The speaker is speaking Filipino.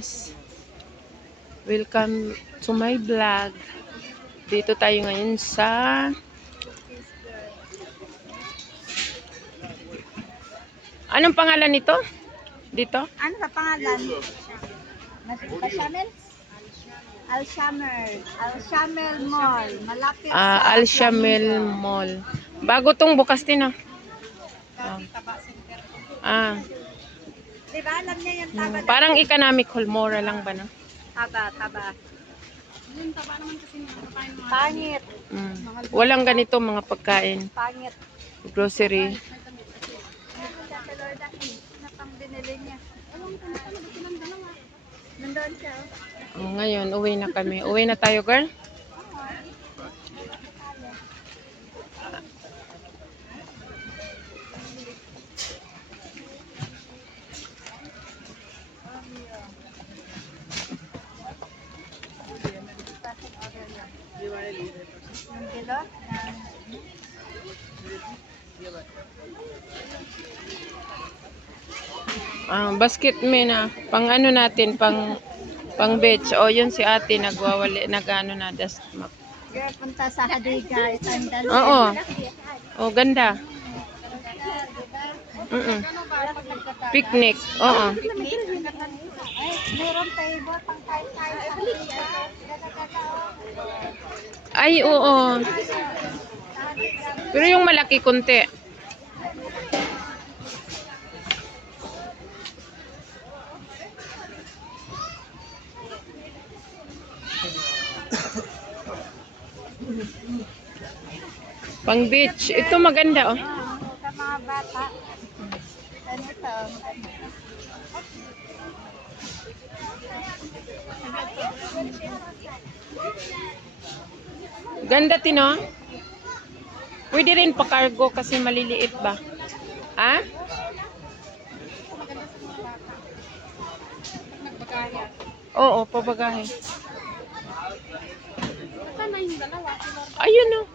guys, welcome to my vlog. Dito tayo ngayon sa anong pangalan nito? Dito? Ano sa pangalan? Al-Shamel? Al-Shamel Mall. Malapit sa Al-Shamel Mall. Bago tong bukas din Diba? Alam niya yung taba. Parang economic hall, mura lang ba na? Taba. Yung taba naman kasi pangit. Walang ganito mga pagkain. Pangit. Grocery. Na pang binili niya. Nandun siya. Ngayon, uwi na kami. Uwi na tayo, girl? Basket me na. Pang ano natin, pang beach. O, yun si ate nagwawali, nagano na dust map. Girl, punta sa Hadiga. Oo. Oh, ganda. Picnic. Oo. Meron table pang kain-kain sa Hadiga. Ay, oo. Pero yung malaki konti. Pang beach. Ito maganda, oh. Sa mga bata. Ganito. Ganda, Tino. Pwede rin pa-cargo kasi maliliit ba? Ha? Oo, pabagahe. Ayun, oh.